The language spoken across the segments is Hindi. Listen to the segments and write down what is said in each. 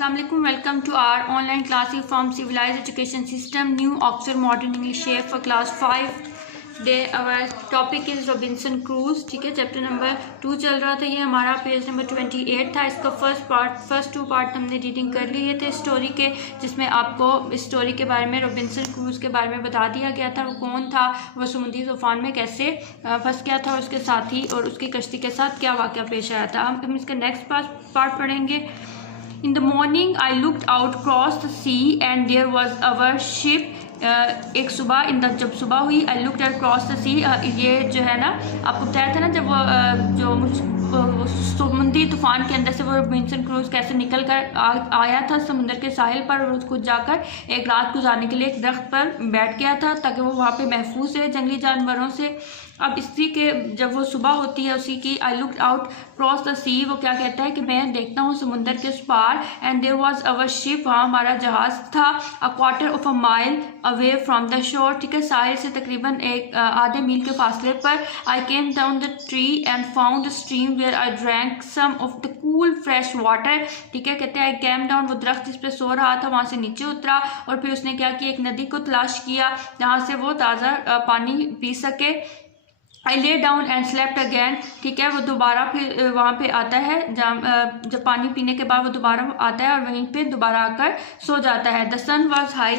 अस्सलाम वालेकुम, welcome to our online classes from civilised education system new Oxford modern English share for class 5 day. Our topic is Robinson Crusoe. ठीक है, चैप्टर नंबर 2 चल रहा था। ये हमारा पेज नंबर 28 था। इसका फर्स्ट 2 पार्ट हमने रीडिंग कर लिए थे स्टोरी के, जिसमें आपको इस स्टोरी के बारे में, रॉबिन्सन क्रूज के बारे में बता दिया गया था। वो कौन था, वो समुद्री तूफान में कैसे फंस गया था, और उसके साथी और उसकी कश्ती के साथ क्या वाक़या पेश आया था। हम इसका नेक्स्ट पार्ट पढ़ेंगे। In the morning, I looked out across the sea and there was our ship. एक सुबह जब सुबह हुई, I looked across the sea. ये जो है ना, आपको बताया था ना, जब वो समुद्री तूफान के अंदर से वो रॉबिन्सन क्रूज कैसे निकल कर आया था समुद्र के साहिल पर, और उसको जाकर एक रात गुजारने के लिए एक दरख्त पर बैठ गया था ताकि वो वहाँ पे महफूज रहे जंगली जानवरों से। अब इसी के जब वो सुबह होती है उसी की, I looked out cross the sea, वो क्या कहता है कि मैं देखता हूँ समुद्र के उस पार, and there was our ship, वहाँ हमारा जहाज था, a quarter of a mile away from the shore. ठीक है, साहिल से तकरीबन एक आधे मील के फासले पर। I came down the tree and found the stream where I drank some of the cool fresh water. ठीक है, कहते हैं आई केम डाउन, वो दरख्त जिस पे सो रहा था वहाँ से नीचे उतरा, और फिर उसने क्या किया, एक नदी को तलाश किया जहाँ से वो ताज़ा पानी पी सके। आई lay down and slept again. ठीक है, वो दोबारा फिर वहाँ पे आता है, जब पानी पीने के बाद वो दोबारा आता है और वहीं पे दोबारा आकर सो जाता है। The sun was high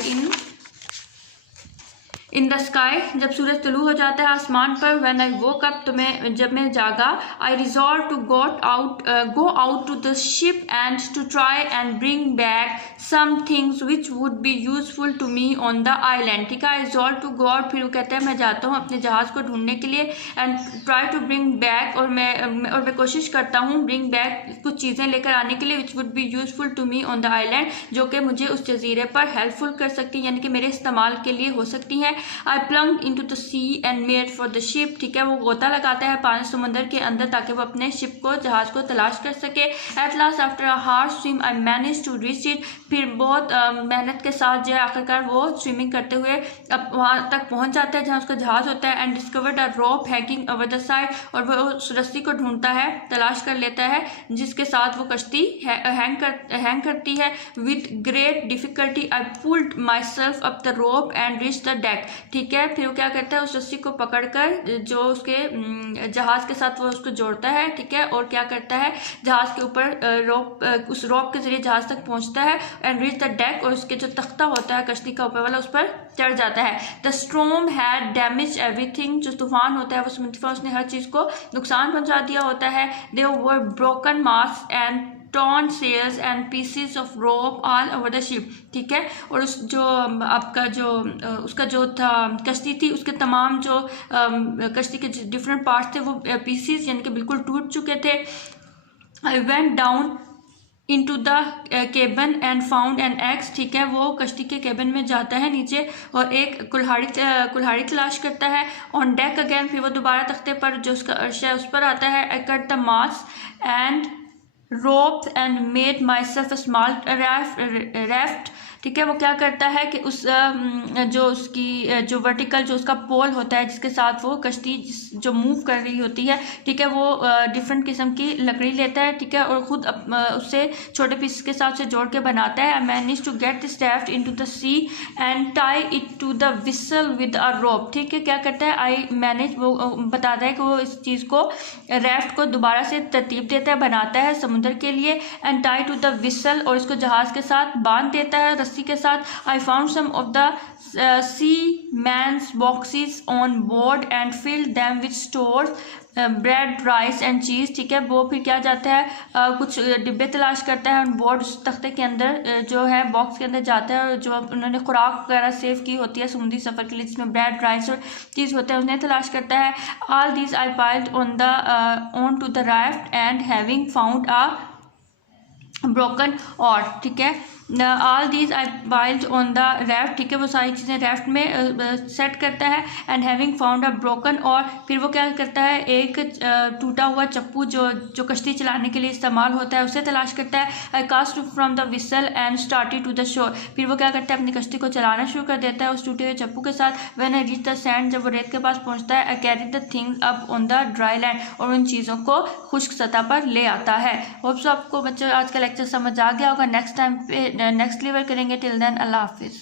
in the sky, जब सूरज तुलू हो जाता है आसमान पर। व्हेन आई वोक अप, तो जब मैं जागा, I resolve to go out to the ship and to try and bring back some things which would be useful to me on the island. ठीक है, I resolve to go out, फिर वो कहता है मैं जाता हूँ अपने जहाज़ को ढूंढने के लिए, and try to bring back, और मैं कोशिश करता हूँ ब्रिंग बैक, कुछ चीज़ें लेकर आने के लिए, which would be useful to me on the island, जो कि मुझे उस जजीरे पर हेल्पफुल कर सकती हैं, यानी कि मेरे इस्तेमाल के लिए हो सकती हैं। I plunged into the sea and made for the ship. ठीक है, वो गोता लगाता है पानी समुद्र के अंदर ताकि वो अपने शिप को, जहाज को तलाश कर सके। At last after a hard swim I manage to reach it, फिर बहुत मेहनत के साथ जो है आखिरकार वो स्विमिंग करते हुए अब वहाँ तक पहुँच जाता है जहाँ उसका जहाज होता है। And discovered a rope hanging over the side, और वो उस रस्सी को ढूंढता है, तलाश कर लेता है, जिसके साथ वो कश्ती हैंग करती है। With great difficulty I pulled my self up the rope and reach the deck. ठीक है, फिर वो क्या करता है, उस रस्सी को पकड़कर जो उसके जहाज के साथ वो उसको जोड़ता है। ठीक है, और क्या करता है, जहाज के ऊपर उस रोप के जरिए जहाज तक पहुंचता है, एंड रीच द डेक, और उसके जो तख्ता होता है कश्ती का ऊपर वाला, उस पर चढ़ जाता है। The storm had damage everything, जो तूफान होता है वो समुद्री तूफान, उसने हर चीज़ को नुकसान पहुंचा दिया होता है। They were broken mast and torn sails and pieces of rope all over the ship। ठीक है, और उस जो आपका जो उसका जो था कश्ती थी, उसके तमाम जो कश्ती के डिफरेंट पार्ट्स थे वो पीसीज यानी कि बिल्कुल टूट चुके थे। I went down into the केबन and found an x. ठीक है, वो कश्ती के केबन में जाता है नीचे और एक कुल्हाड़ी तलाश करता है। ऑन डेक अगैन, फिर वो दोबारा तख्ते पर जो उसका अर्श है उस पर आता है। I cut the mass and rope and made my self small raft. ठीक है, वो क्या करता है कि उस जो उसकी जो वर्टिकल जो उसका पोल होता है जिसके साथ वो कश्ती जो मूव कर रही होती है, ठीक है, वो डिफरेंट किस्म की लकड़ी लेता है। ठीक है, और ख़ुद उससे छोटे पीस के साथ से जोड़ के बनाता है। I manage to get this raft into the sea and tie it to the vessel with a rope. ठीक है, क्या करता है, आई मैनेज, वो बताता है कि वो इस चीज़ को, राफ्ट को दोबारा से तरतीब देता है, बनाता है समुद्र के लिए। And tie to the vessel, और इसको जहाज़ के साथ बांध देता है रस्सी के साथ। I found some of the sea men's boxes on board and filled them with stores bread rice and cheese. ठीक है, वो फिर क्या जाता है, कुछ डिब्बे तलाश करता है ऑन बोर्ड, उस तख्ते के अंदर जो है बॉक्स के अंदर जाता है, और जो उन्होंने खुराक वगैरह सेव की होती है समुद्री सफ़र के लिए, जिसमें ब्रेड राइस और चीज़ होता है, उन्हें तलाश करता है। All these I piled on to the raft and having found a broken oar. ठीक है, all these I wild on the raft, ठीक है, वो सारी चीज़ें राफ्ट में सेट करता है। And having found a broken, और फिर वो क्या करता है, एक टूटा हुआ चप्पू जो कश्ती चलाने के लिए इस्तेमाल होता है उसे तलाश करता है। I cast from the vessel and started to the shore, फिर वो क्या करता है, अपनी कश्ती को चलाना शुरू कर देता है उस टूटे हुए चप्पू के साथ। When I reach the sand, जब वो रेत के पास पहुंचता है, I carry the things up on the dry land, और उन चीज़ों को खुश्क सतह पर ले आता है। होप सो आपको बच्चों आज का लेक्चर समझ आ गया होगा। नेक्स्ट टाइम पे नेक्स्ट लेवल करेंगे। टिल देन अल्लाह हाफिज़।